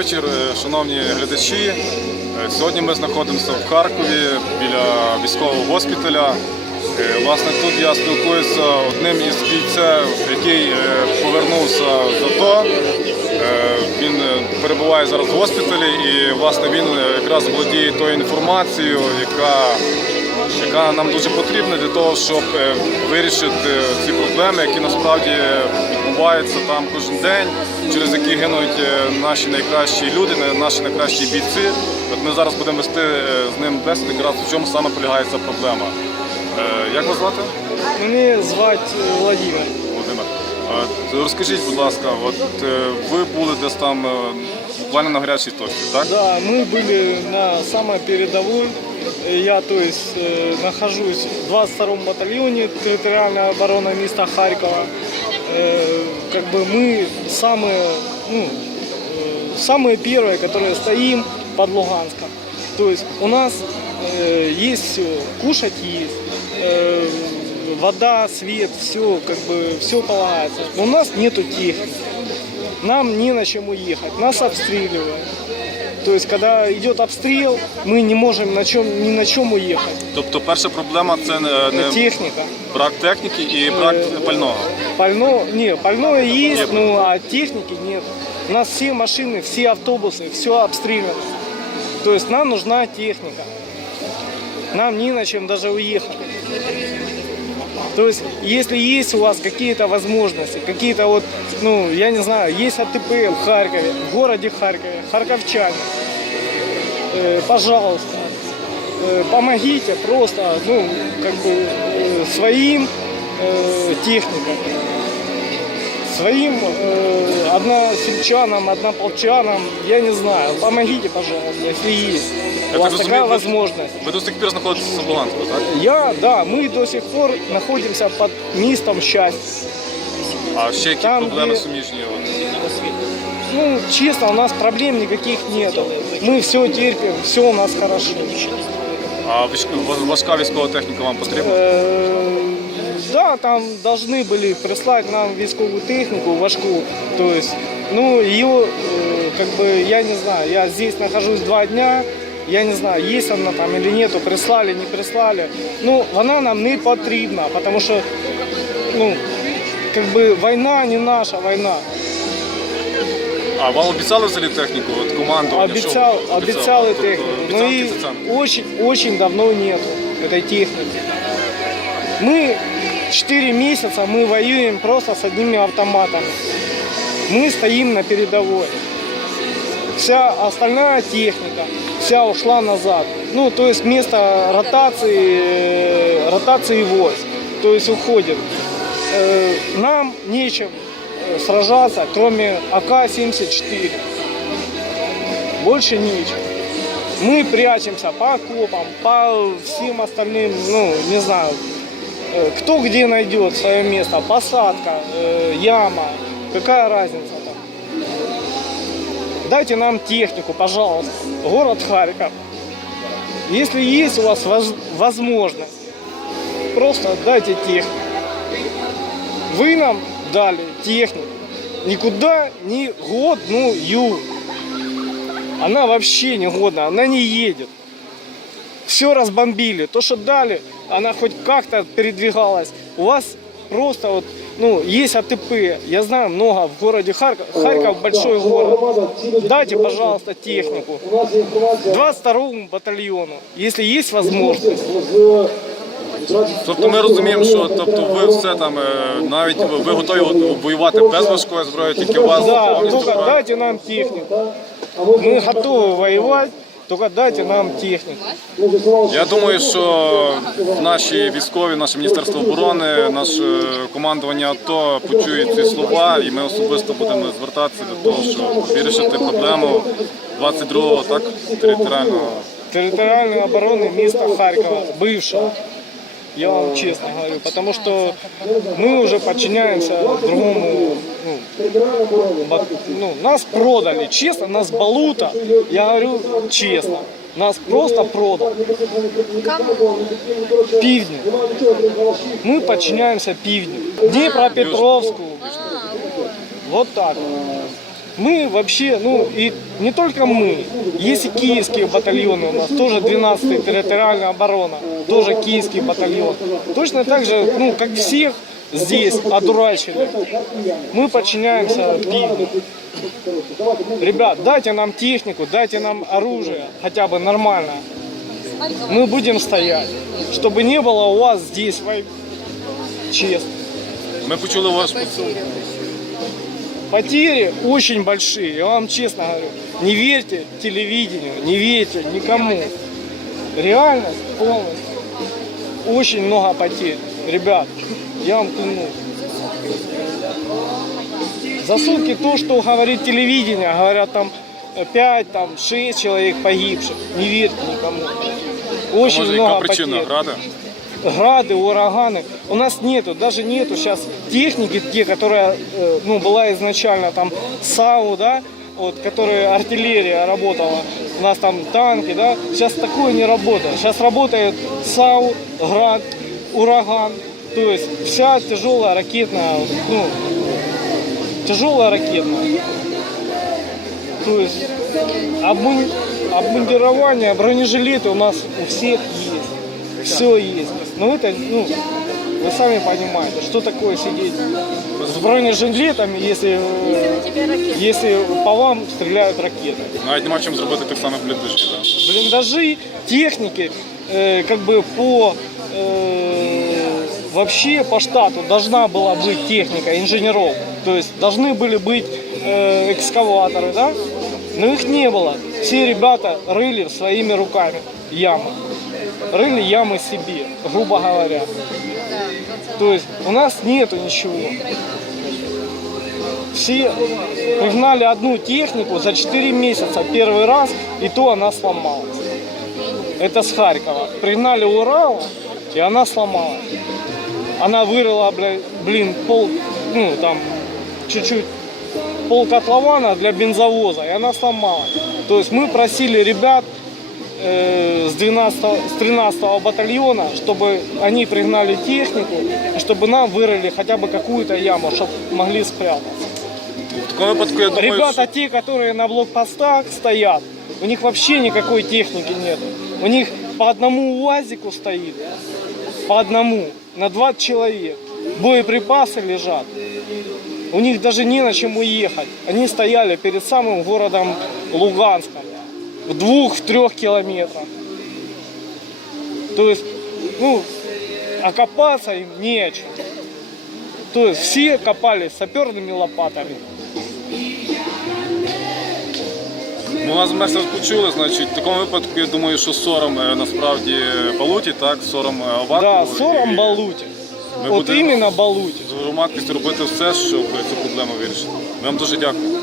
вечір, е, шановні глядачі. Е, Сьогодні ми знаходимося в Харкові біля військового госпіталя. Е, Власне, тут я спілкуюся одним із бійців, який повернувся з АТО. Він перебуває зараз в госпіталі і власне він якраз володіє тою інформацією, яка яка нам дуже потрібна для того, щоб вирішити ці проблеми, які насправді відбуваються там кожен день, через які гинуть е, наші найкращі люди, на- наші найкращі бійці. От ми зараз будемо вести е, з ним бесіду, якраз в чому саме полягає ця проблема. Е, Як вас звати? Мене звати Владимир. Володимир. Е, Розкажіть, будь ласка, от е, ви були десь там е, буквально на гарячій точці, так? Да, мы были на самой передовой. Я, то есть, э, нахожусь в 22-м батальоне территориальной обороны места Харькова. Э, как бы мы самые, ну, э, самые первые, которые стоим под Луганском. То есть у нас э, есть все, кушать есть, э, вода, свет, все, как бы все полагается. Но у нас нету техники. Нам не на чем уехать, нас обстреливают. То есть, когда идет обстрел, мы не можем на чем, ни на чем уехать. Тобто перша проблема це не, не Техника. брак техніки і брак пального. Пально, не, пальное есть, Нет. ну а техники нет. У нас все машины, все автобусы, все обстреляно. То есть нам нужна техника. Нам не на чем даже уехать. То есть, если есть у вас какие-то возможности, какие-то вот, ну, я не знаю, есть АТП в Харькове, в городе Харькове, харьковчане, э, пожалуйста, э, помогите просто, ну, как бы э, своим э, техникам, своим э, односельчанам, однополчанам, я не знаю, помогите, пожалуйста, если есть. Я у так вас розумію, такая ви- возможность. Ви до сих пір знаходитеся в Луганську, так? Я, да, мы до сих пор находимся под местом счастья. А ще які Там, проблеми де- суміжні? От? Ну, честно, у нас проблем никаких нету. Мы все терпим, все у нас хорошо. А військ- важка військова техніка вам потрібна? Э, Да, там должны были прислать нам військовую технику, важку. То есть, ну, ее, э, как бы, я не знаю, я здесь нахожусь два дня, я не знаю, есть она там или нету, прислали, не прислали. Ну, вона нам не потрібна, потому что, ну, как бы, война не наша война. А вам обіцяли взагалі техніку? От команду Обещал, обещали Тобто, технику, но обіцянки и це це. очень, очень давно нету этой техники. Мы 4 месяца мы воюем просто с одними автоматами. Мы стоим на передовой. Вся остальная техника, вся ушла назад. Ну, то есть место ротации, э, ротации войск. То есть уходит. Э, Нам нечем э, сражаться, кроме АК-74. Больше нечем. Мы прячемся по окопам, по всем остальным, ну, не знаю, кто где найдет свое место, посадка, э, яма, какая разница там. Дайте нам технику, пожалуйста, город Харьков. Если есть у вас воз- возможность, просто дайте технику. Вы нам дали технику. Никуда не годную. Она вообще не годна, она не едет Все разбомбили. То, что дали, она хоть как-то передвигалась. У вас просто вот, ну, есть АТП. Я знаю много в городе Харьков. Харьков большой город. Дайте, пожалуйста, технику. 22 батальону, если есть возможность. Тобто ми розуміємо, що тобто ви все там е, навіть ви, ви готові от воювати без важкої зброї, тільки у вас Да, повністю только зброя. дайте нам технику. Мы готовы воевать, только дайте нам технику. Я думаю, що наші військові, наше міністерство оборони, наше командування АТО почують ці слова, і ми особисто будемо звертатися для того, щоб вирішити проблему 22-го так територіального. территориальной обороны места Харькова, бывшего. Я вам честно говорю, потому что мы уже подчиняемся другому, ну, ну, нас продали, честно, нас балута, я говорю честно, нас просто продали. Пивню. Мы подчиняемся Пивню. Днепропетровску. Вот так. Мы вообще, ну и не только мы, есть и киевские батальоны у нас, тоже 12-й территориальная оборона, тоже киевский батальон. Точно так же, ну, как всех здесь одурачили, мы подчиняемся пиву. Ребят, дайте нам технику, дайте нам оружие, хотя бы нормальное. Мы будем стоять, чтобы не было у вас здесь войны. Честно. Ми почули ваш Потери очень большие, я вам честно говорю. Не верьте телевидению, не верьте никому. Реальность полностью. Очень много потерь. Ребят, я вам клянусь. За сутки то, что говорит телевидение, говорят там 5, там 6 человек погибших. Не верьте никому. Очень може, много причина? потерь Града? грады, ураганы. У нас нету, даже нету сейчас техники, те, которая э, ну, была изначально там САУ, да, вот, которая артиллерия работала. У нас там танки, да. Сейчас такое не работает. Сейчас работает САУ, град, ураган. То есть вся тяжелая ракетная, ну, тяжелая ракетная. То есть обмун- обмундирование, бронежилеты у нас у всех есть. Все есть. Но это, ну, вы сами понимаете, что такое сидеть с бронежилетами, если, э, если по вам стреляют ракеты. Навіть нема чим зробити тих самих бліндажів. Да? Блиндажи, техники, э, как бы по э, вообще по штату должна была быть техника инженеров, то есть должны были быть э, экскаваторы, да, но их не было. Все ребята рыли своими руками ямы, рыли ямы себе, грубо говоря. То есть у нас нету ничего. Все пригнали одну технику за 4 месяца первый раз, и то она сломалась. Это с Харькова. Пригнали Урал, и она сломалась. Она вырыла, блин, пол, ну там, чуть-чуть пол котлована для бензовоза, и она сломалась. То есть мы просили ребят э, с, 12, с 13 батальона, чтобы они пригнали технику, и чтобы нам вырыли хотя бы какую-то яму, чтобы могли спрятаться. В такому випадку, я думаю, Ребята, те, которые на блокпостах стоят, у них вообще никакой техники нет. У них по одному УАЗику стоит, по одному, на 20 человек. Боеприпасы лежат. У них даже не на чем уехать. Они стояли перед самым городом Луганском, в двух-трех километрах. То есть, ну, окопаться им нечем. То есть все копали саперными лопатами. Ми вас месер почули, значить, в такому випадку я думаю, що сором е, насправді Балуті, так, сором е, Аваку. Да, сором І Балуті. Ми От будемо іменно Балуті. з громадськістю робити все, щоб цю проблему вирішити. Ми вам дуже дякуємо.